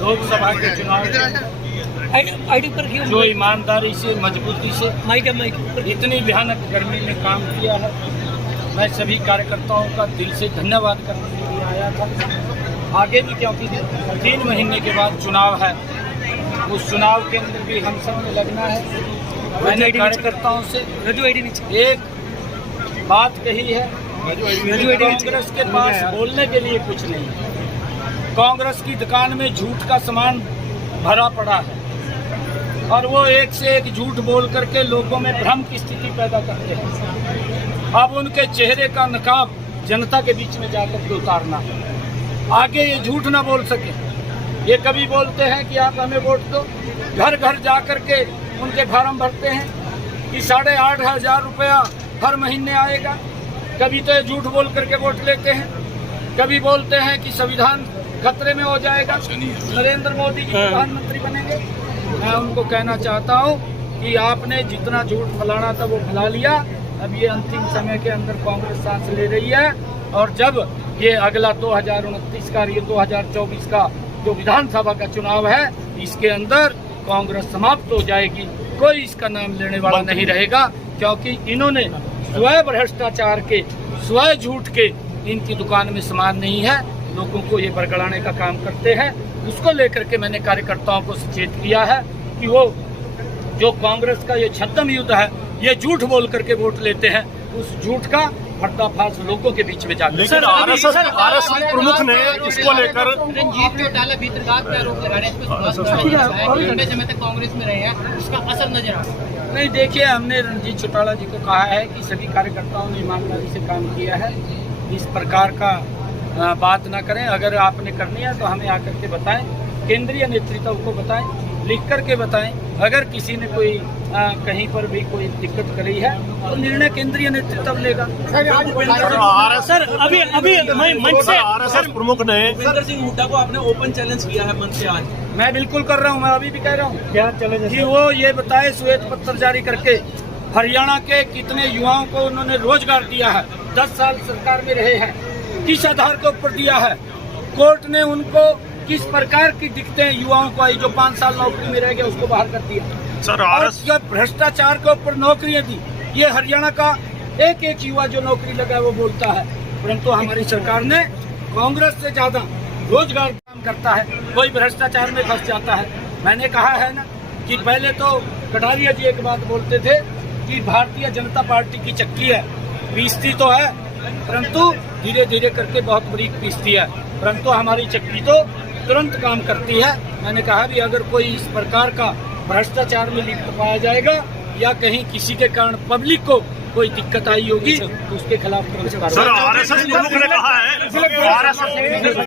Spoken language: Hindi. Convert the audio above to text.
लोकसभा के चुनाव जो ईमानदारी से, मजबूती से, इतनी भयानक गर्मी में काम किया है, मैं सभी कार्यकर्ताओं का दिल से धन्यवाद करने के लिए आया था। आगे भी क्योंकि 3 महीने के बाद चुनाव है, उस चुनाव के अंदर भी हम सब में लगना है। मैंने कार्यकर्ताओं से एक बात कही है, कांग्रेस के पास बोलने के लिए कुछ नहीं है। कांग्रेस की दुकान में झूठ का सामान भरा पड़ा है और वो एक से एक झूठ बोल करके लोगों में भ्रम की स्थिति पैदा करते हैं। अब उनके चेहरे का नकाब जनता के बीच में जाकर के उतारना है। आगे ये झूठ ना बोल सके। ये कभी बोलते हैं कि आप हमें वोट दो, घर घर जा कर के उनके फार्म भरते हैं कि 8,500 रुपया हर महीने आएगा। कभी तो ये झूठ बोल करके वोट लेते हैं, कभी बोलते हैं कि संविधान खतरे में हो जाएगा, नरेंद्र मोदी जी प्रधानमंत्री बनेंगे। मैं उनको कहना चाहता हूं कि आपने जितना झूठ फैलाना था वो फैला लिया। अब ये अंतिम समय के अंदर कांग्रेस सांस ले रही है और जब ये अगला 2029 का, ये 2024 का जो विधानसभा का चुनाव है, इसके अंदर कांग्रेस समाप्त हो जाएगी। कोई इसका नाम लेने वाला नहीं रहेगा, क्योंकि इन्होंने स्वयं भ्रष्टाचार के, स्वयं झूठ के इनकी दुकान में सामान नहीं है। लोगों को ये बरगड़ाने का काम करते हैं। उसको लेकर के मैंने कार्यकर्ताओं को सचेत किया है कि वो जो कांग्रेस का ये छद्म युद्ध है, ये झूठ बोल करके वोट लेते हैं, उस झूठ का पर्दाफाश लोगों के बीच में जाकर। सर, आरएसएस प्रमुख ने इसको लेकर रंजीत चौटाला भीतरघात का आरोप लगा रहे हैं। लंबे समय तक कांग्रेस में रहे हैं, उसका असर नजर आ रहा है। नहीं, देखिए, हमने रंजीत चौटाला जी को कहा है कि सभी कार्यकर्ताओं ने ईमानदारी से काम किया है। इस प्रकार का बात ना करें। अगर आपने करनी है तो हमें आकर के बताएं, केंद्रीय नेतृत्व को बताएं, लिख करके बताएं। अगर किसी ने कोई कहीं पर भी कोई दिक्कत करी है तो निर्णय केंद्रीय नेतृत्व लेगा। सर, अभी मंच से आरएसएस प्रमुख ने भूपेंद्र सिंह हुड्डा को आपने ओपन चैलेंज किया है मंच से आज। मैं बिल्कुल कर रहा हूँ, मैं अभी भी कह रहा हूँ क्या चैलेंज कि वो ये बताए श्वेत पत्र जारी करके हरियाणा के कितने युवाओं को उन्होंने रोजगार दिया है। 10 साल सरकार में रहे हैं, किस आधार के ऊपर दिया है? कोर्ट ने उनको किस प्रकार की दिक्कतें युवाओं को आई? जो 5 साल नौकरी में रह गया उसको बाहर कर दिया। सर, जब भ्रष्टाचार के ऊपर नौकरियां दी, ये हरियाणा का एक एक युवा जो नौकरी लगा वो बोलता है। परंतु हमारी सरकार ने कांग्रेस से ज्यादा रोजगार काम करता है, कोई भ्रष्टाचार में फंस जाता है। मैंने कहा है ना कि पहले तो कटारिया जी एक बात बोलते थे कि भारतीय जनता पार्टी की चक्की है, पीसती तो है परंतु धीरे धीरे करके बहुत बड़ी पीसती है, परंतु हमारी चक्की तो तुरंत काम करती है। मैंने कहा भी अगर कोई इस प्रकार का भ्रष्टाचार में लिप्त पाया जाएगा या कहीं किसी के कारण पब्लिक को कोई दिक्कत आई होगी तो उसके खिलाफ तुरंत कार्रवाई। सर, आरएसएस प्रमुख ने कहा है